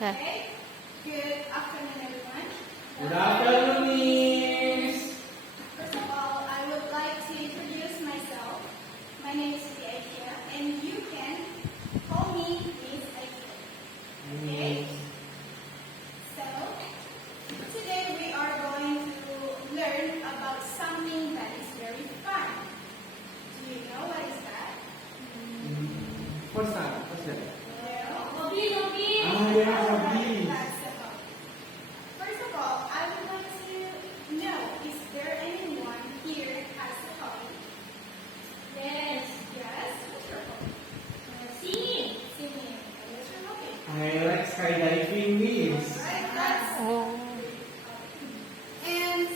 Okay. Good afternoon, everyone. Good afternoon, Miss. First of all, I would like to introduce myself. My name is Aisha, and you can call me Miss Aisha. Okay? So, today we are going to learn about something that is very fun. Do you know what is that? What's that? What's that? Well, Ah, yeah, hobby. that's the hobby. First of all, I would like to know, is there anyone here has a hobby? Yes. Yes? What's your hobby? Singing. Singing. And what's your hobby? I like skydiving, Miss. Alright, that's Oh. and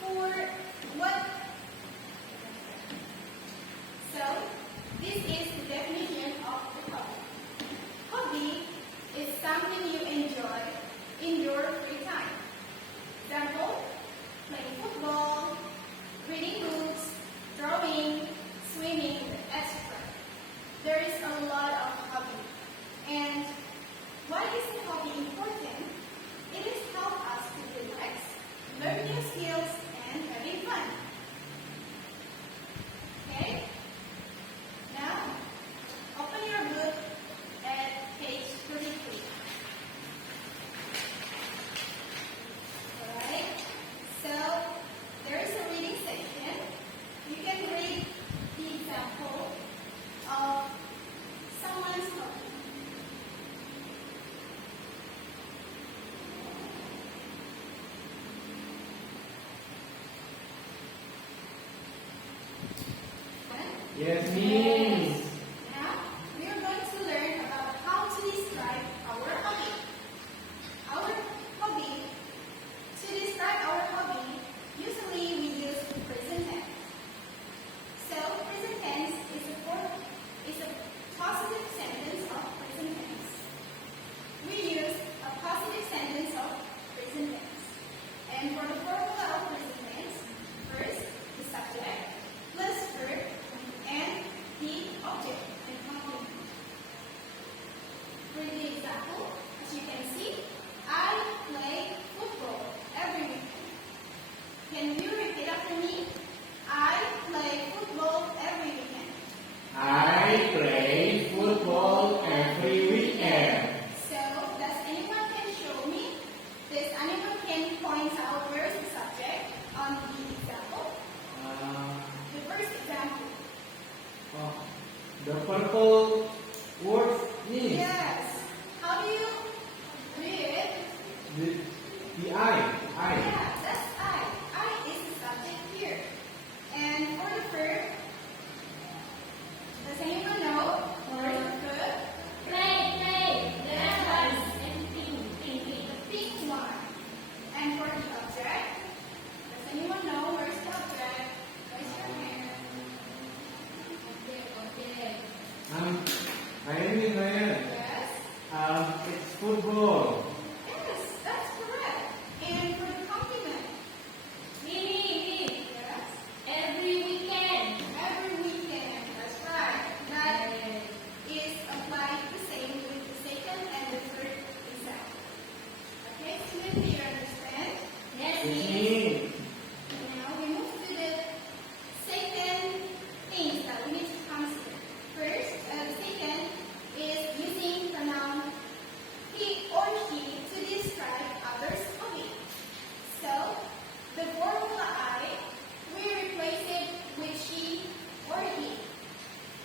for what? So, this is the definition of the hobby. Hobby is something you enjoy in your free time. Example, playing football, reading books, drawing, swimming, etc. There is a lot of hobby. And why is the hobby important? It is help us to relax, learn new skills, and having fun. Okay? Now, open your book at page 33. Alright? So, there is a reading section. You can read the example of someone's hobby. Yes, Miss. Now, we are going to learn about how to describe our hobby. Our hobby, to describe our hobby, usually we use present tense. So, present tense is a positive sentence of present tense. We use a positive sentence of present tense. And for the formula of present tense, first, the subject, plus verb, and the object and complement. For the example, as you can see, I play football every weekend. Can you repeat after me? I play football every weekend. I play football every weekend. So, does anyone can show me? Does anyone can point out where is the subject on the example? The first example. The purple words, Miss. Yes. How do you read it? The I. Yeah, that's I. I is the subject here. And for the verb, does anyone know? Where is the verb? The pink one. And for the object, does anyone know where's the object? Raise your hand. Ryan. Yes. It's football. Yes, that's correct. And for the complement, yes. Every weekend, that's right. That is applied the same with the second and the third example. Okay, students, do you understand? Yes, Miss. Now we move to the second things that we need to consider. First, the second is using pronoun he or she to describe others' hobby. So, the formula I, we replace it with she or he.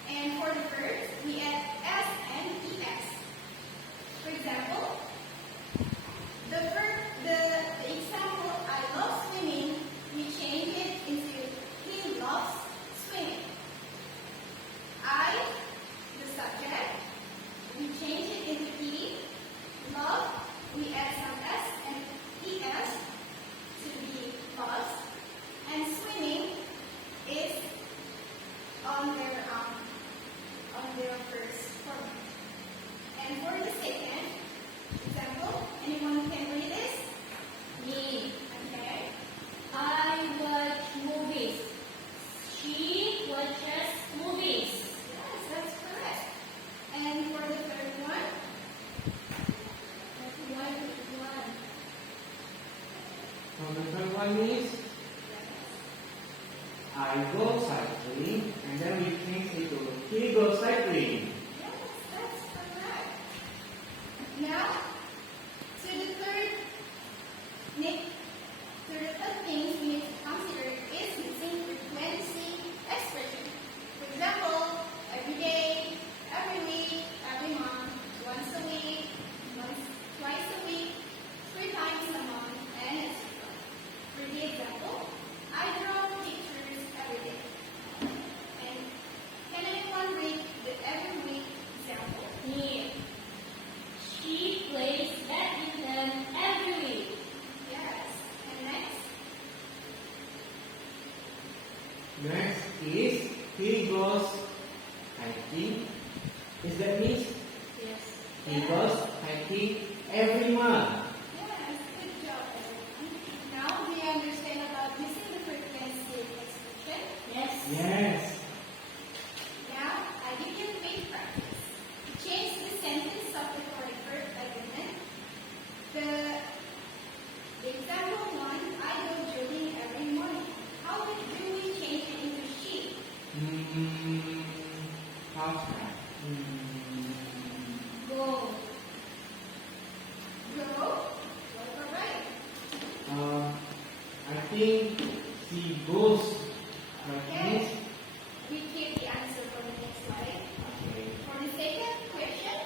And for the verbs, we add s and es. For example, the goes hiking. Is that means Yes. he goes hiking every month. Yes, good job, everyone. Now, do you understand about using the frequency expression? Yes. Yes. Now, I give you a quick practice. To change the sentence of the correct verb argument, the example one, I go jogging every morning. How do we change it into she? How? Go. Go. Go for right. I think she goes like Okay. this. We keep the answer for the next slide. Okay. For the second question,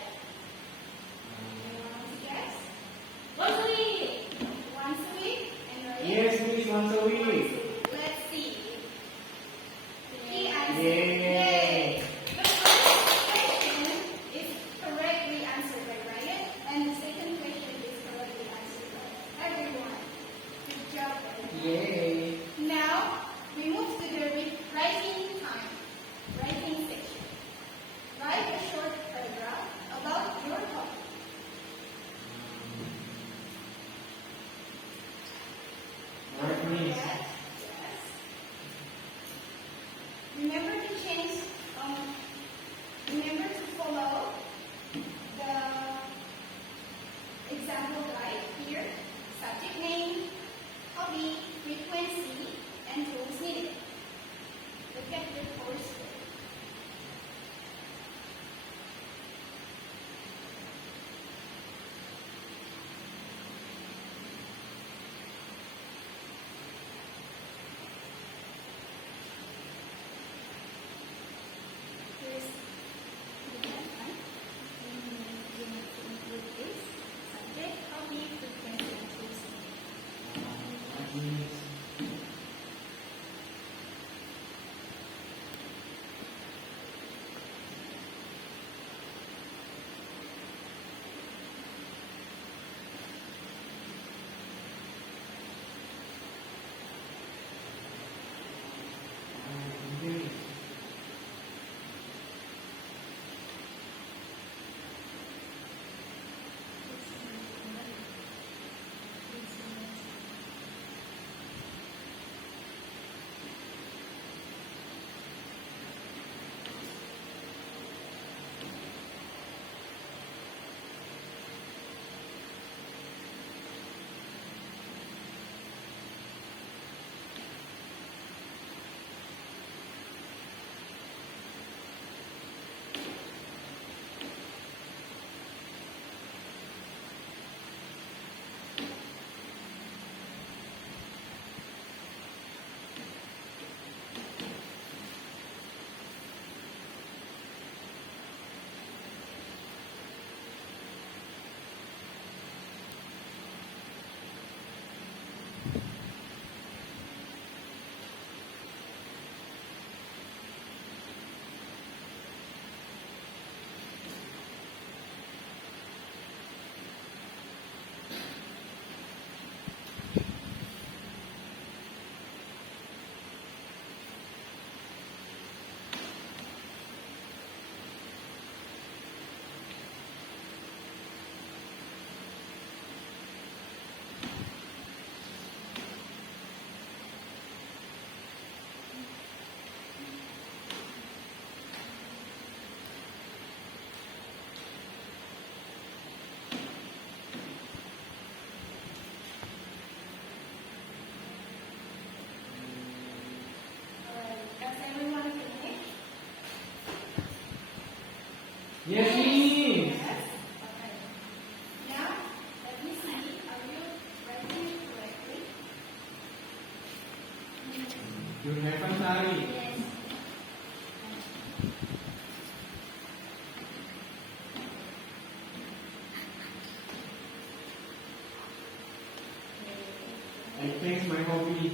anyone wants to guess? Once a week. Once a week, and Ryan? Yes, miss, once a week. Let's see. He answered. Yay. The first question is correctly answered by Ryan, and the second question is correctly answered by everyone. Good job, everyone. Yay. Now, we move to the writing time, writing section. Write a short paragraph about your hobby. Alright, miss. Yes. Remember to change, remember to follow the example guide here. Subject name, hobby, frequency, and tools needed. Look at the course. Here's the one. You need to include this. Subject, hobby, frequency, and tools needed. Miss. Miss. Alright, does everyone finish? Yes, miss. Yes? Okay. Now, let me see. Are you writing it correctly? You haven't studied. Yes. I thanks my hobby.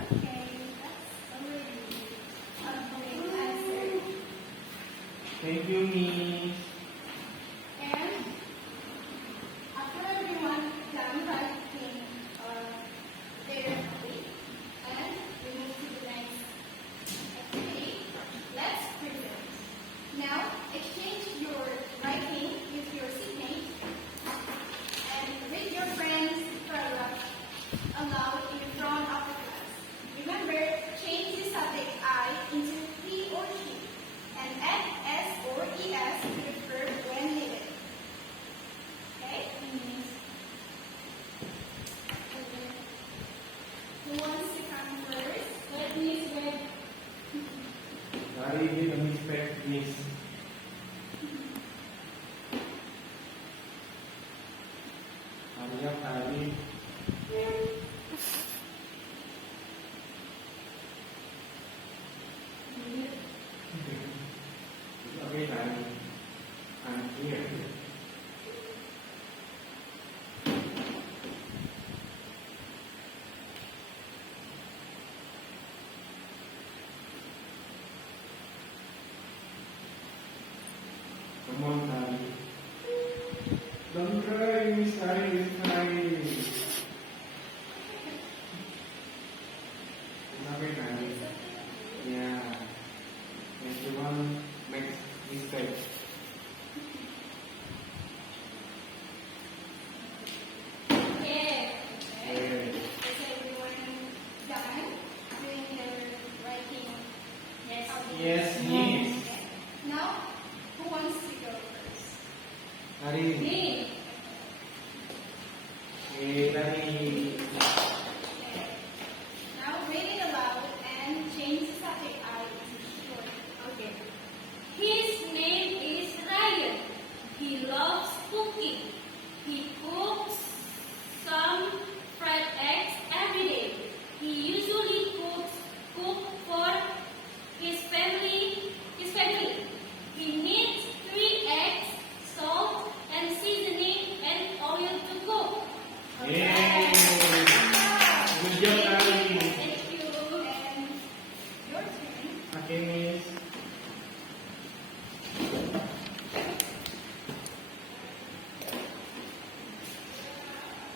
Okay, that's already a good answer. Thank you, miss. And after everyone done writing their hobby, Tari didn't expect this. Hurry up, Tari. Okay, Tari. I'm here. Come on, Tari. Don't cry, Miss Tari is crying. Okay, Tari. Yeah. Everyone makes mistakes. Yeah. Okay. Yeah. Is everyone done doing their writing? Yes. Yes, yes. Okay. Now, who wants to go first? Tari. Me. Okay, Tari. Okay. Now, read it aloud and change the subject out to short. Okay. His name is Ryan. He loves cooking. He cooks some fried eggs every day. He usually cook for his family. He needs 3 eggs, salt and seasoning and oil to cook. Yay! Good job, Tari. Thank you. And your turn. Okay, Miss.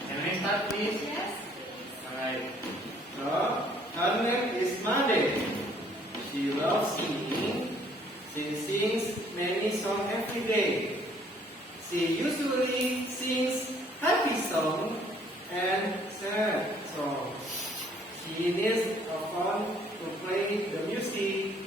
Can I start, please? Yes, please. Alright. So, her name is Made. She loves singing. She sings many songs every day. She usually sings happy songs and sad songs. She needs a phone to play the music